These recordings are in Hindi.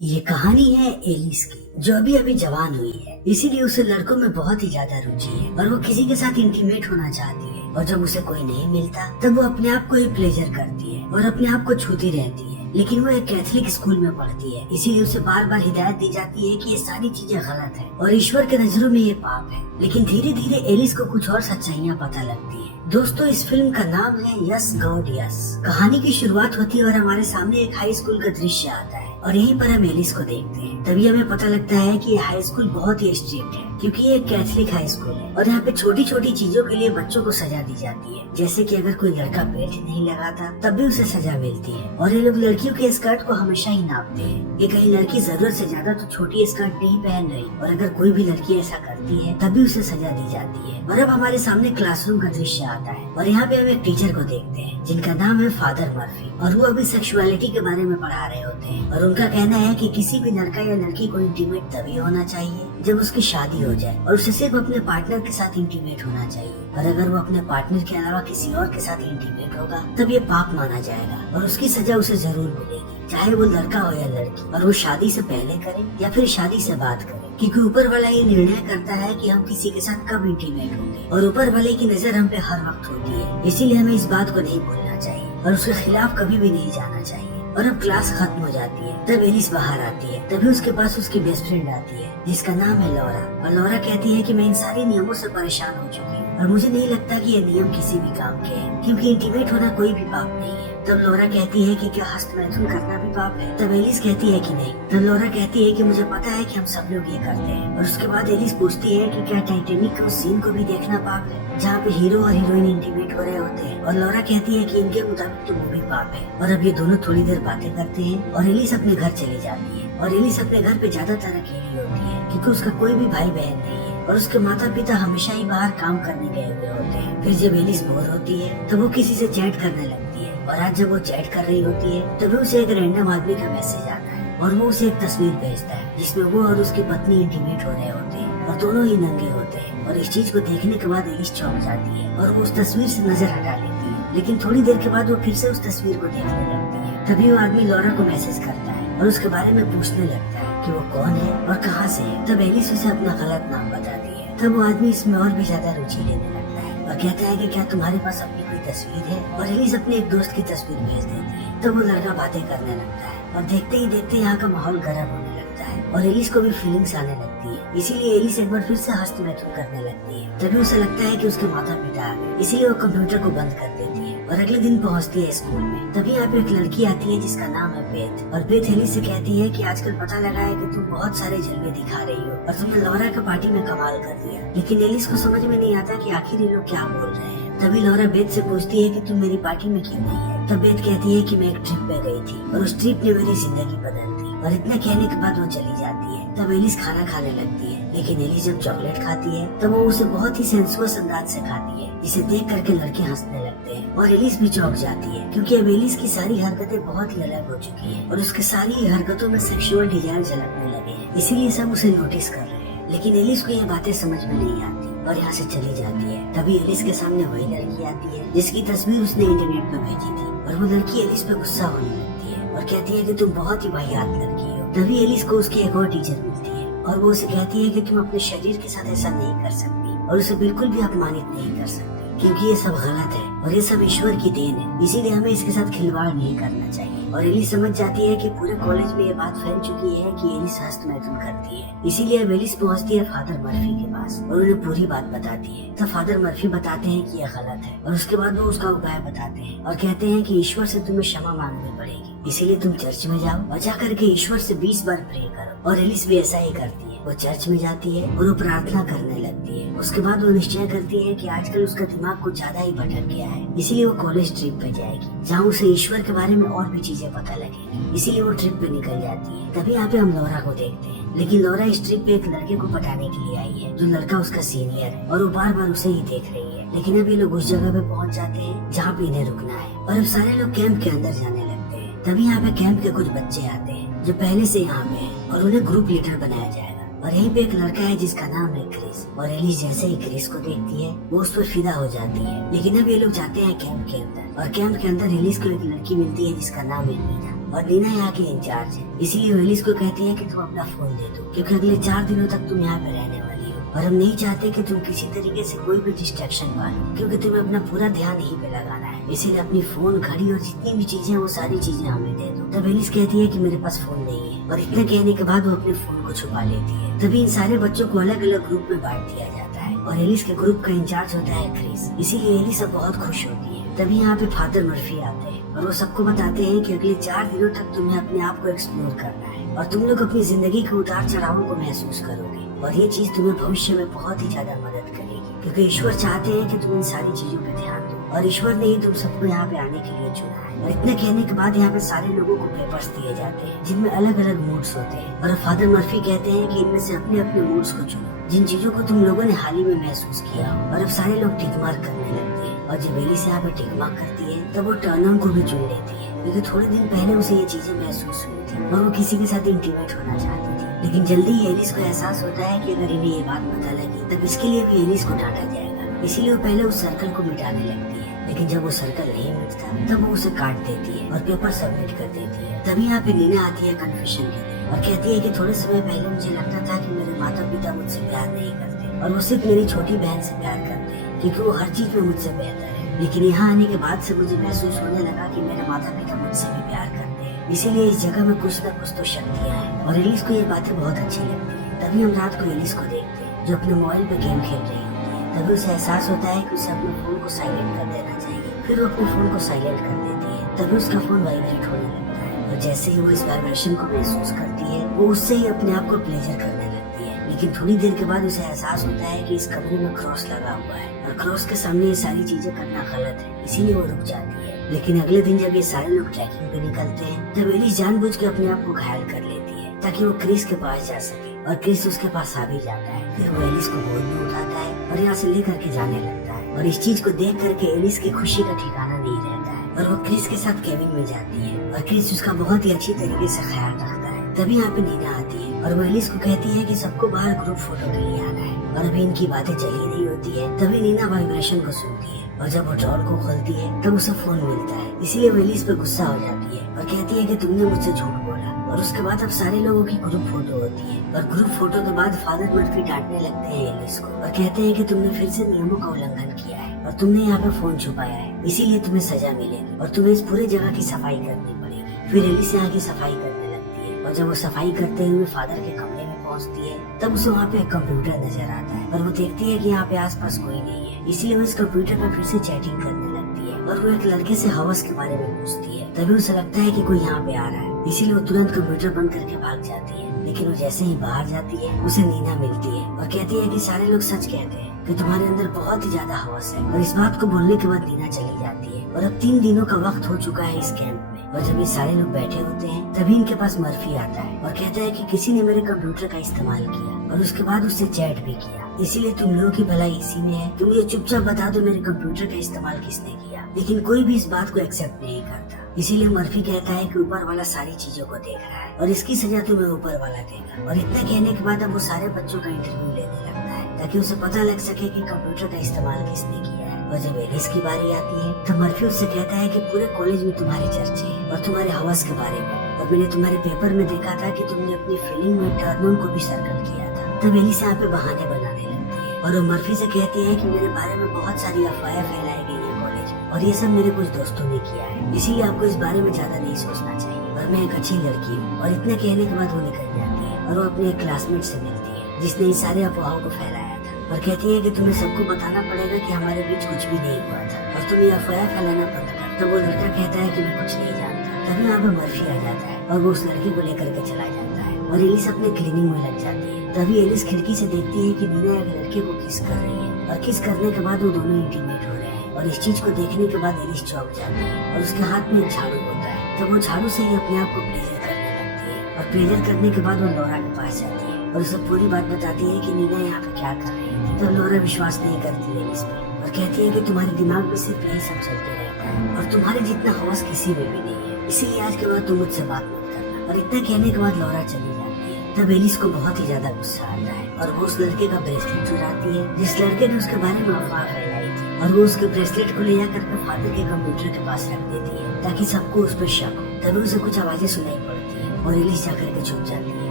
ये कहानी है एलिस की, जो अभी अभी जवान हुई है। इसीलिए उसे लड़कों में बहुत ही ज्यादा रुचि है और वो किसी के साथ इंटीमेट होना चाहती है। और जब उसे कोई नहीं मिलता तब वो अपने आप को ही प्लेजर करती है और अपने आप को छूती रहती है। लेकिन वो एक कैथलिक स्कूल में पढ़ती है, इसीलिए उसे बार बार हिदायत दी जाती है कि ये सारी चीजें गलत है और ईश्वर के नजरों में ये पाप है। लेकिन धीरे धीरे एलिस को कुछ और सच्चाइयाँ पता लगती है। दोस्तों, इस फिल्म का नाम है यस गॉड यस। कहानी की शुरुआत होती है और हमारे सामने एक हाई स्कूल का दृश्य आता है और यहीं पर हम एलिस को देखते हैं। तभी हमें पता लगता है कि ये हाई स्कूल बहुत ही स्ट्रिक्ट है, क्योंकि ये एक कैथलिक हाई स्कूल है और यहाँ पे छोटी छोटी चीजों के लिए बच्चों को सजा दी जाती है। जैसे कि अगर कोई लड़का बेल्ट नहीं लगाता तब भी उसे सजा मिलती है। और ये लोग लड़कियों के स्कर्ट को हमेशा ही नापते हैं कि कहीं लड़की जरूरत से ज्यादा तो छोटी स्कर्ट नहीं पहन रही। और अगर कोई भी लड़की ऐसा करती है तब भी उसे सजा दी जाती है। और अब हमारे सामने क्लासरूम का दृश्य आता है और यहाँ पे हम एक टीचर को देखते हैं जिनका नाम है फादर मर्फी। और वो अभी सेक्सुअलिटी के बारे में पढ़ा रहे होते हैं और उनका कहना है कि किसी भी लड़का या लड़की को इंटीमेट तभी होना चाहिए जब उसकी शादी हो जाए और उसे सिर्फ अपने पार्टनर के साथ इंटीमेट होना चाहिए। और अगर वो अपने पार्टनर के अलावा किसी और के साथ इंटीमेट होगा तब ये पाप माना जाएगा और उसकी सजा उसे जरूर मिलेगी, चाहे वो लड़का हो या लड़की। और वो शादी से पहले करे या फिर शादी से बाद करे, क्योंकि ऊपर वाला ये निर्णय करता है कि हम किसी के साथ कब इंटीमेट होंगे और ऊपर वाले की नजर हम पे हर वक्त होती है। इसीलिए हमें इस बात को नहीं भूलना चाहिए और उसके खिलाफ कभी भी नहीं जाना चाहिए। और अब क्लास खत्म हो जाती है तब एलिस बाहर आती है। तभी उसके पास उसकी बेस्ट फ्रेंड आती है जिसका नाम है लॉरा। और लॉरा कहती है कि मैं इन सारे नियमों से परेशान हो चुकी हूँ और मुझे नहीं लगता कि ये नियम किसी भी काम के हैं, क्योंकि इंटीमेट होना कोई भी पाप नहीं है। तब लॉरा कहती है कि क्या हस्तमैथुन करना भी पाप है? तब एलिस कहती है कि नहीं। तब लॉरा कहती है कि मुझे पता है कि हम सब लोग ये करते हैं। और उसके बाद एलिस पूछती है कि क्या टाइटैनिक के उस सीन को भी देखना पाप है जहाँ पे हीरो और हीरोइन इंटीमेट हो रहे होते हैं? और लॉरा कहती है कि इनके मुताबिक तो वो भी पाप है। और अब ये दोनों थोड़ी देर बातें करते हैं और एलिस अपने घर चली जाती है। और एलिस अपने घर पे ज्यादातर अकेली होती है क्योंकि उसका कोई भी भाई बहन नहीं है और उसके माता पिता हमेशा ही बाहर काम करने गए हुए होते हैं। फिर जब एलिस बोर होती है तो वो किसी से चैट करने लगती है। और आज जब वो चैट कर रही होती है तभी उसे एक रैंडम आदमी का मैसेज आता है और वो उसे एक तस्वीर भेजता है जिसमें वो और उसकी पत्नी इंटीमेट हो रहे होते हैं और दोनों ही नंगे होते हैं। और इस चीज को देखने के बाद एलिस चौंक जाती है और वो उस तस्वीर से नजर हटा लेती है। लेकिन थोड़ी देर के बाद वो फिर से उस तस्वीर को देखने लगती है। तभी वो आदमी लॉरा को मैसेज करता है और उसके बारे में पूछने लगता है कि वो कौन है और कहाँ से है। तब एलिस उसे अपना गलत नाम बताती है। तब वो आदमी इसमें और भी ज्यादा रुचि लेने लगता है और कहता है कि क्या तुम्हारे पास अपनी कोई तस्वीर है? और एलिस अपने एक दोस्त की तस्वीर भेज देती है। तब वो लड़का बातें करने लगता है और देखते ही देखते यहाँ का माहौल गर्म होने लगता है और एलिस को भी फीलिंग्स आने लगती है। इसीलिए एलिस एक बार फिर से हस्तमैथुन करने लगती है। तभी उसे लगता है कि उसके माता पिता आ गए, इसीलिए वो कंप्यूटर को बंद कर देती है और अगले दिन पहुंचती है स्कूल में। तभी यहाँ पे एक लड़की आती है जिसका नाम है बेथ। और बेथ एलिस से कहती है कि आजकल पता लगा है कि तुम बहुत सारे जलवे दिखा रही हो और तुमने लॉरा के पार्टी में कमाल कर दिया। लेकिन एलिस को समझ में नहीं आता कि आखिर ये लोग क्या बोल रहे हैं। तभी लॉरा बेथ से पूछती है कि तुम मेरी पार्टी में क्यों नहीं है? तब बेथ कहती है कि मैं एक ट्रिप पे गई थी और उस ट्रिप ने मेरी जिंदगी बदल दी। और इतना कहने के बाद वो चली जाती है। तब एलिस खाना खाने लगती है, लेकिन एलिस जब चॉकलेट खाती है तब वो उसे बहुत ही सेंसुअस अंदाज से खाती है, जिसे देख करके लड़के हंसने लगते हैं। और एलिस भी चौंक जाती है क्योंकि अब एलिस की सारी हरकतें बहुत ही अलग हो चुकी है और उसके सारी हरकतों में सेक्सुअल डिजायर झलकने लगे हैं। इसीलिए सब उसे नोटिस कर रहे हैं। लेकिन एलिस को ये बातें समझ में नहीं आती और यहाँ से चली जाती है। तभी एलिस के सामने वही लड़की आती है जिसकी तस्वीर उसने इंटरनेट पे भेजी थी। और वो लड़की एलिस पे गुस्सा होने लगती है और कहती है कि तुम बहुत ही वाहियात लड़की हो। तभी एलिस को उसकी एक और टीचर मिलती है और वो उसे कहती है कि तुम अपने शरीर के साथ ऐसा नहीं कर सकती और उसे बिल्कुल भी अपमानित नहीं कर सकती, क्योंकि ये सब गलत है और ये सब ईश्वर की देन है। इसीलिए हमें इसके साथ खिलवाड़ नहीं करना चाहिए। और एलिस समझ जाती है कि पूरे कॉलेज में ये बात फैल चुकी है कि एलिस हस्तमैथुन करती है। इसीलिए अब एलिस पहुंचती है फादर मर्फी के पास और उन्हें पूरी बात बताती है। तब फादर मर्फी बताते हैं कि यह गलत है और उसके बाद वो उसका उपाय बताते हैं और कहते हैं कि ईश्वर से तुम्हें क्षमा मांगनी पड़ेगी। इसीलिए तुम चर्च में जाओ और जाकर के ईश्वर से 20 बार प्रे करो। और एलिस भी ऐसा ही करती है। वो चर्च में जाती है और वो प्रार्थना करने लगती है। उसके बाद वो निश्चय करती है कि आजकल उसका दिमाग कुछ ज्यादा ही भटक गया है, इसीलिए वो कॉलेज ट्रिप पे जाएगी जहाँ उसे ईश्वर के बारे में और भी चीजें पता लगेगी। इसीलिए वो ट्रिप पे निकल जाती है। तभी यहाँ पे हम लॉरा को देखते हैं, लेकिन लॉरा इस ट्रिप पे एक लड़के को पटाने के लिए आई है जो लड़का उसका सीनियर है और वो बार बार उसे ही देख रही है। लेकिन अब ये लोग उस जगह पे पहुँच जाते हैं जहाँ पे इन्हें रुकना है और अब सारे लोग कैंप के अंदर जाने लगते हैं। तभी यहाँ पे कैंप के कुछ बच्चे आते हैं जो पहले से यहाँ पे हैं और उन्हें ग्रुप लीडर बनाया जाएगा। और यहीं पे एक लड़का है जिसका नाम है क्रिस। और एलिस जैसे ही क्रिस को देखती है वो उस पर फिदा हो जाती है। लेकिन अब ये लोग जाते हैं कैंप के अंदर और कैंप के अंदर एलिस को एक लड़की मिलती है जिसका नाम है नीना। और नीना यहाँ की इंचार्ज है, इसीलिए वो एलिस को कहती है कि तुम अपना फोन दे दो, क्योंकि अगले 4 दिनों तक तुम यहाँ पे रहने वाली हो और हम नहीं चाहते कि तुम किसी तरीके से कोई भी डिस्ट्रैक्शन पालो, क्योंकि तुम्हें अपना पूरा ध्यान यहीं पे लगाना है। इसीलिए अपनी फोन, घड़ी और जितनी भी चीजें वो सारी चीजें हमें दे दो। तब एलिस कहती है कि मेरे पास फोन नहीं है, और इतना कहने के बाद वो अपने फोन को छुपा लेती है। तभी इन सारे बच्चों को अलग अलग ग्रुप में बांट दिया जाता है और एलिस के ग्रुप का इंचार्ज होता है क्रिस, इसीलिए एलिस अब बहुत खुश होती है। तभी यहाँ पे फादर मर्फी आते हैं और वो सबको बताते हैं कि अगले 4 दिनों तक तुम्हें अपने आप को एक्सप्लोर करना है और तुम लोग अपनी जिंदगी के उतार चढ़ावों को महसूस करोगे, और ये चीज तुम्हें भविष्य में बहुत ही ज्यादा मदद करेगी, क्योंकि ईश्वर चाहते हैं कि तुम इन सारी चीजों पे ध्यान दो, और ईश्वर ने ही तुम सबको यहाँ पे आने के लिए चुना है। और इतने कहने के बाद यहाँ पे सारे लोगों को पेपर्स दिए जाते हैं जिनमें अलग अलग मूड्स होते हैं, और फादर मर्फी कहते हैं कि इनमें से अपने अपने मूड्स को चुनो जिन चीजों को तुम लोगों ने हाल ही में महसूस किया हो। और अब सारे लोग टिक मार्क करने लगते हैं, और जब एलिस यहाँ पे टिक मार्क करती है तब वो टर्नर को भी चुन लेती है, क्योंकि थोड़े दिन पहले उसे ये चीजें महसूस हुई थी और वो किसी के साथ इंटीमेट होना चाहती थी। लेकिन जल्दी ही एलिस को एहसास होता है कि अगर इन्हें ये बात पता लगी तब इसके लिए भी एलिस को डांटा जाएगा, इसीलिए वो पहले उस सर्कल को मिटाने लगती है। लेकिन जब वो सर्कल नहीं मिटता तब वो उसे काट देती है और पेपर सबमिट कर देती है। तभी यहाँ पे नीना आती है कन्फेशन के लिए और कहती है कि थोड़े समय पहले मुझे लगता था कि मेरे माता पिता मुझसे प्यार नहीं करते और वो सिर्फ मेरी छोटी बहन से प्यार करते हैं, क्योंकि वो हर चीज में मुझसे बेहतर है। लेकिन यहाँ आने के बाद से मुझे महसूस होने लगा कि मेरे माता पिता मुझसे भी प्यार करते हैं, इसीलिए इस जगह में कुछ न कुछ तो शक्तियाँ हैं। और एलिस को ये बातें बहुत अच्छी लगती है। तभी हम रात को एलिस को देखते हैं जो अपने मोबाइल पे गेम खेल रही होती है। तभी उसे एहसास होता है कि उसे अपने फोन को साइलेंट कर देना चाहिए। फिर वो अपने फोन को साइलेंट कर देती है। तभी उसका फोन वाइब्रेट होने लगता है, और जैसे ही वो इस वाइब्रेशन को महसूस करती है वो उससे ही अपने आप को प्लेजर करने लगती है। लेकिन थोड़ी देर के बाद उसे एहसास होता है कि इस कमरे में क्रॉस लगा हुआ है और क्रॉस के सामने ये सारी चीजें करना गलत है, इसीलिए वो रुक जाती है। लेकिन अगले दिन जब ये सारे लोग ट्रैकिंग पे निकलते हैं तब एलिस जानबूझ के अपने आप को घायल कर लेती है ताकि वो क्रिस के पास जा सके, और क्रिस उसके पास आ भी जाता है। फिर वो एलिस को गोद में उठाता है और यहाँ से लेकर के जाने लगता है, और इस चीज को देख करके एलिस की खुशी का ठिकाना नहीं रहता है और वो क्रिस के साथ केबिन में जाती है और क्रिस उसका बहुत ही अच्छी तरीके से ख्याल रखता है। तभी यहाँ पे नीना आती है और वो एलिस को कहती है कि सबको बाहर ग्रुप फोटो के लिए आना है, और अभी इनकी बातें चली रही होती है। तभी नीना वाइब्रेशन को सुनती है और जब वो ड्रॉर को खोलती है तब उसे फोन मिलता है, इसीलिए वो एलिस पे गुस्सा हो जाती है और कहती है कि तुमने मुझसे झूठ बोला। और उसके बाद अब सारे लोगों की ग्रुप फोटो होती है, और ग्रुप फोटो के बाद फादर मर्फी डांटने लगते हैं एलिस को और कहते हैं कि तुमने फिर से नियमों का उल्लंघन किया है और तुमने यहाँ पे फोन छुपाया है, इसीलिए तुम्हें सजा मिलेगी और तुम्हें इस पूरे जगह की सफाई करनी पड़ेगी। फिर एलिस यहाँ की सफाई करने लगती है, और जब वो सफाई करते हुए फादर के कमरे में पहुँचती है तब उसे वहाँ पे एक कंप्यूटर नजर आता है, और वो देखती है कि यहाँ पे आसपास कोई नहीं है, इसीलिए वो इस कंप्यूटर पर फिर से चैटिंग करने लगती है और वो एक लड़के से हवस के बारे में पूछती है। तभी उसे लगता है कि कोई यहाँ पे आ रहा है, इसीलिए वो तुरंत कंप्यूटर बंद करके भाग जाती है। लेकिन वो जैसे ही बाहर जाती है उसे नीना मिलती है और कहती है कि सारे लोग सच कहते हैं कि तुम्हारे अंदर बहुत ही ज्यादा हवस है, और इस बात को बोलने के बाद नीना चली जाती है। और अब 3 दिनों का वक्त हो चुका है इस कैंप में, और जब ये सारे लोग बैठे होते हैं तभी इनके पास मर्फी आता है और कहता है कि किसी ने मेरे कंप्यूटर का इस्तेमाल किया और उसके बाद उससे चैट भी किया, इसीलिए तुम लोगों की भलाई इसी में है कि मुझे चुपचाप बता दो मेरे कंप्यूटर का इस्तेमाल किसने किया। लेकिन कोई भी इस बात को एक्सेप्ट नहीं करता, इसीलिए मर्फी कहता है कि ऊपर वाला सारी चीजों को देख रहा है और इसकी सजा तुम्हें ऊपर वाला देगा। और इतना कहने के बाद अब वो सारे बच्चों का इंटरव्यू लेने लगता है ताकि उसे पता लग सके कि कंप्यूटर का इस्तेमाल किसने किया है। और जब एलिस की बारी आती है तो मर्फी उससे कहता है कि पूरे कॉलेज में तुम्हारे चर्चे हैं और तुम्हारे हवस के बारे में, और मैंने तुम्हारे पेपर में देखा था कि तुमने अपनी फीलिंग में टर्न को भी सर्कल किया था। तब एलिस यहाँ पे बहाने बनाने लगती है और वो मर्फी से कहती है कि मेरे बारे में बहुत सारी अफवाहें फैलाई गई है कॉलेज, और ये सब मेरे कुछ दोस्तों ने किया है, इसीलिए आपको इस बारे में ज्यादा नहीं सोचना चाहिए, और मैं एक अच्छी लड़की हूँ। और इतना कहने के बाद वो निकल जाती है और वो अपने एक क्लासमेट से मिलती है जिसने इन सारे अफवाहों को फैलाया था, और कहती है कि तुम्हें सबको बताना पड़ेगा कि हमारे बीच कुछ भी नहीं हुआ था और तुम ये अफवाह फैलाना बंद कर। तब वो लड़का कहता है कि मैं कुछ नहीं जानता। तभी वहाँ पे मर्फी आ जाता है और वो उस लड़के को लेकर के चला जाता है और एलिस अपने क्लीनिंग में लग जाती है। तभी एलिस खिड़की से देखती है कि नीना एक लड़के को किस कर रही है, और किस करने के बाद वो दोनों इंटीमेट हो रहे हैं, और इस चीज को देखने के बाद एलिस चौंक जाती है और उसके हाथ में एक झाड़ू होता है। तब वो झाड़ू से ही अपने आप को प्लेजर करने लगती है, और प्लेजर करने के बाद वो लौरा के पास जाती है और उसे पूरी बात बताती है कि नीना यहाँ पे क्या कर रही है। तब लौरा विश्वास नहीं करती एलिस पे और कहती है कि तुम्हारे दिमाग में सिर्फ यही सब चलते रहता है और तुम्हारे जितना हवस किसी में भी नहीं है, इसीलिए आज के बाद तुम मुझसे बात मत करना। और इतना कहने के बाद लौरा चली जाती है। तब एलिस को बहुत ही ज्यादा गुस्सा आता है और वो उस लड़के का ब्रेसलेट चुराती है जिस लड़के ने उसके बारे में अफवाह फैलाई थी, और वो उसके ब्रेसलेट को ले जाकर फादर के कंप्यूटर के पास रख देती है ताकि सबको उस पर शक हो। तभी उसे कुछ आवाजें सुनाई पड़ती है और एलिस जाकर के छुप जाती है।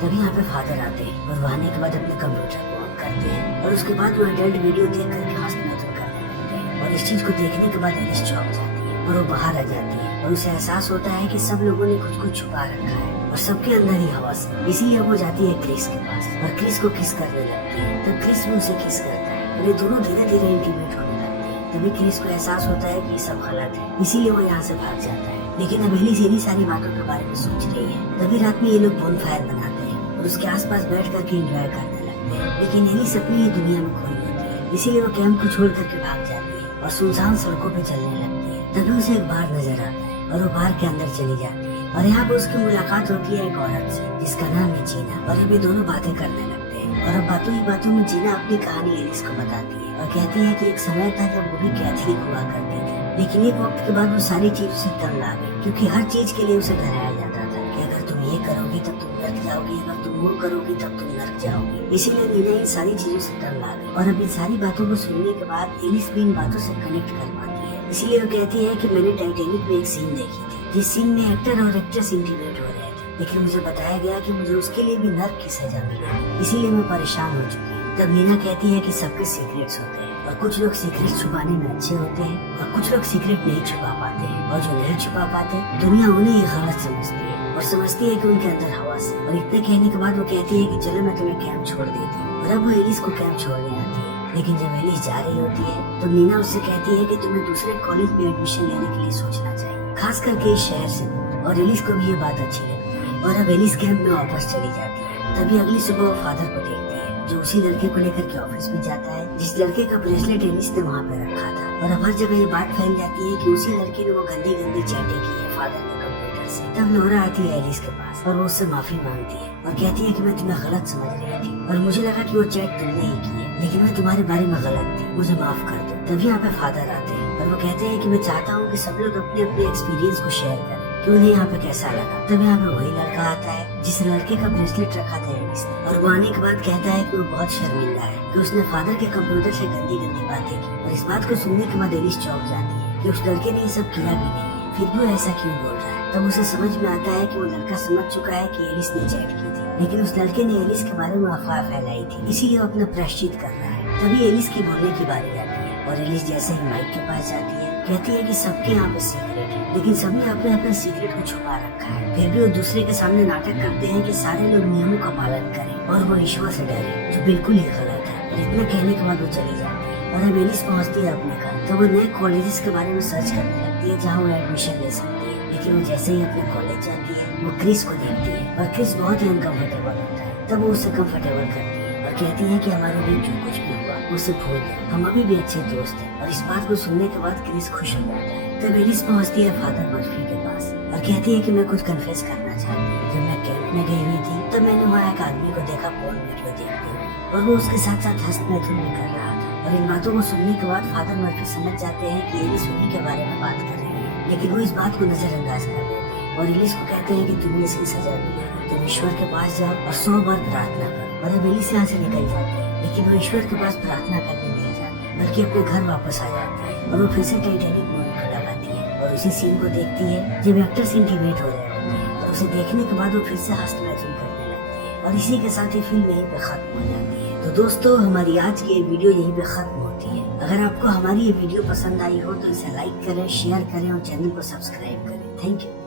तभी यहाँ पे फादर आते हैं और वो आने के बाद अपने कंप्यूटर को ऑन करते हैं और उसके बाद वो एडल्ट वीडियो देख करके हंसना करने लगते हैं। और इस चीज को देखने के बाद एलिस चौंक जाती है और वो बाहर आ जाती है और उसे एहसास होता है कि सब लोगों ने खुद को छुपा रखा है और सबके अंदर ही हवस है। इसीलिए वो जाती है क्रिस के पास और क्रिस को किस करने लगती है। तब क्रिस भी उसे किस करता है और ये दोनों धीरे धीरे इंटीमेट होने लगते हैं। तभी क्रिस को एहसास होता है कि सब गलत है, इसीलिए वो यहाँ से भाग जाता है। लेकिन अब एलिस इन्हीं सारी बातों के बारे में सोच रही है। तभी रात में ये लोग बोनफायर बनाते हैं और उसके आसपास बैठ करके एंजॉय करने लगते हैं। लेकिन एलिस अपनी ही दुनिया में खोई होती है, इसीलिए वो कैंप को छोड़ करके भाग जाती है और सुनसान सड़कों पे चलने लगती है। तभी उसे एक बार नजर आता है और वो बार के अंदर चली जाती है और यहाँ पे उसकी मुलाकात होती है एक औरत से जिसका नाम है जीना। और अभी दोनों बातें करने लगते हैं और अब बातों ही बातों में जीना अपनी कहानी एलिस को बताती है और कहती है कि एक समय था जब वो भी कैथलिक हुआ करती थी, लेकिन एक वक्त के बाद वो सारी चीज से तंग आ गई क्योंकि हर चीज के लिए उसे डराया जाता था कि अगर तुम ये करोगी तब तुम नर्क जाओगी, अगर तुम वो करोगी तब तुम नर्क जाओगी। इसीलिए नीना इन सारी चीजों से तंग आ गई और अब इन सारी बातों को सुनने के बाद एलिस भी इन बातों से कनेक्ट कर पाती है। इसीलिए वो कहती है कि मैंने टाइटैनिक में एक सीन देखी थी जिस सीन में एक्टर और एक्ट्रेस इंटीमेट हो रहे थे, लेकिन मुझे बताया गया कि मुझे उसके लिए भी नर्क की सजा मिलेगी, इसीलिए मैं परेशान हो चुकी हूँ। तब नीना कहती है कि सबके सीक्रेट्स होते हैं और कुछ लोग सीक्रेट छुपाने में अच्छे होते हैं और कुछ लोग सीक्रेट नहीं छुपा पाते हैं और जो नहीं छुपा पाते दुनिया उन्हें ये गलत समझती है और समझती है कि उनके अंदर हवस है। और इतने कहने के बाद वो कहती है कि चलो मैं तुम्हें कैंप छोड़ देती हूँ और अब वो एलिस को कैंप छोड़ने आती है। लेकिन जब एलिस जा रही होती है तो नीना उससे कहती है कि तुम्हें दूसरे कॉलेज में एडमिशन लेने के लिए सोचना चाहिए, खास करके इस शहर से। और एलिस को भी ये बात अच्छी लगती है और अब एलिस कैंप में वापस चली जाती है। तभी अगली सुबह वो फादर को देखती है जो उसी लड़के को लेकर के ऑफिस में जाता है जिस लड़के का ब्रेसलेट एलिस ने वहाँ पे रखा था। और अब हर जगह ये बात फैल जाती है कि उसी लड़के ने वो गंदी गंदी चैटें की है फादर के कंप्यूटर से। तब नोरा आती है एलिस के पास और वो उससे माफी मांगती है और कहती है कि मैं तुम्हें गलत समझ रही थी और मुझे लगा कि वो चैट तुमने ही की है, लेकिन मैं तुम्हारे बारे में गलत थी, मुझे माफ कर दो। तभी यहाँ पे फादर आते हैं और वो कहते हैं कि मैं चाहता हूँ कि सब लोग अपने अपने एक्सपीरियंस को शेयर करें कि उन्हें यहाँ पे कैसा लगा। तब यहाँ पे वही लड़का आता है जिस लड़के का ब्रेसलेट रखा था एलिस ने और वो आने के बाद कहता है कि वो बहुत शर्मिंदा है कि उसने फादर के कंप्यूटर से गंदी गंदी बातें की। और इस बात को सुनने के बाद एलिस चौंक जाती है कि उस लड़के ने ये सब किया भी नहीं है, फिर भी वो ऐसा क्यों बोल रहा है। तब उसे समझ में आता है कि वो लड़का समझ चुका है कि एलिस ने चैट की थी, लेकिन उस लड़के ने एलिस के बारे में अफवाह फैलाई थी, इसीलिए वो अपना प्रायश्चित कर रहा है। तभी एलिस की बोलने की बारी आती है और एलिस जैसे ही माइक के पास जाती है कहती है कि सबके यहाँ पे सीक्रेट है, लेकिन सबने अपने अपने सीक्रेट को छुपा रखा है। फिर भी वो दूसरे के सामने नाटक करते हैं कि सारे लोग नियमों का पालन करें और वो ईश्वर से डरे, जो बिल्कुल ही गलत है। और इतना कहने के बाद वो चली जाती है और अब एलिस पहुँचती है अपने घर। तो वो नए कॉलेजेस के बारे में सर्च करने लगती है जहाँ वो एडमिशन ले सकती है। लेकिन वो जैसे ही अपने कॉलेज जाती है वो क्रिस को देखती है और क्रिस बहुत ही अनकंफर्टेबल होता है। तब वो उसे कंफर्टेबल करती है और कहती है कि हमारे बीच जो कुछ भी हुआ उसे भूल जाओ, हम अभी भी अच्छे दोस्त हैं। और इस बात को सुनने के बाद क्रिस खुश हो जाता है। तब एलिस पहुंचती है फादर मर्फी के पास और कहती है कि मैं कुछ कन्फेस करना चाहती हूँ। जब मैं कैंप में गई हुई थी तब मैंने वहाँ एक आदमी को देखा पोर्न वीडियो देखते हुए और वो उसके साथ साथ हस्तमैथुन भी कर रहा था। और इन बातों को सुनने के बाद फादर मर्फी समझ जाते हैं कि एलिस उन्हीं के बारे में बात कर रही है, लेकिन वो इस बात को नजरअंदाज कर देते हैं और एलिस को कहते हैं कि तुम्हें इसकी सजा मिलेगी, तुम ईश्वर के पास जाओ और 100 बार प्रार्थना करो। और अब एलिस यहाँ से निकल जाती है, लेकिन वो ईश्वर के पास प्रार्थना करने नहीं जाती बल्कि अपने घर वापस आ जाती है और वो फिर से टाइटैनिक मूवी को लगाती है और उसी सीन को देखती है जब एक्टर्स इंटीमेट हो रहे होते हैं। और उसे देखने के बाद वो फिर से हस्तमैथुन करने लगती है और इसी के साथ ही फिल्म यहीं पे खत्म हो जाती है। तो दोस्तों हमारी आज की ये वीडियो यहीं पे खत्म होती है। अगर आपको हमारी ये वीडियो पसंद आई हो तो इसे लाइक करें, शेयर करें और चैनल को सब्सक्राइब करें। Thank you.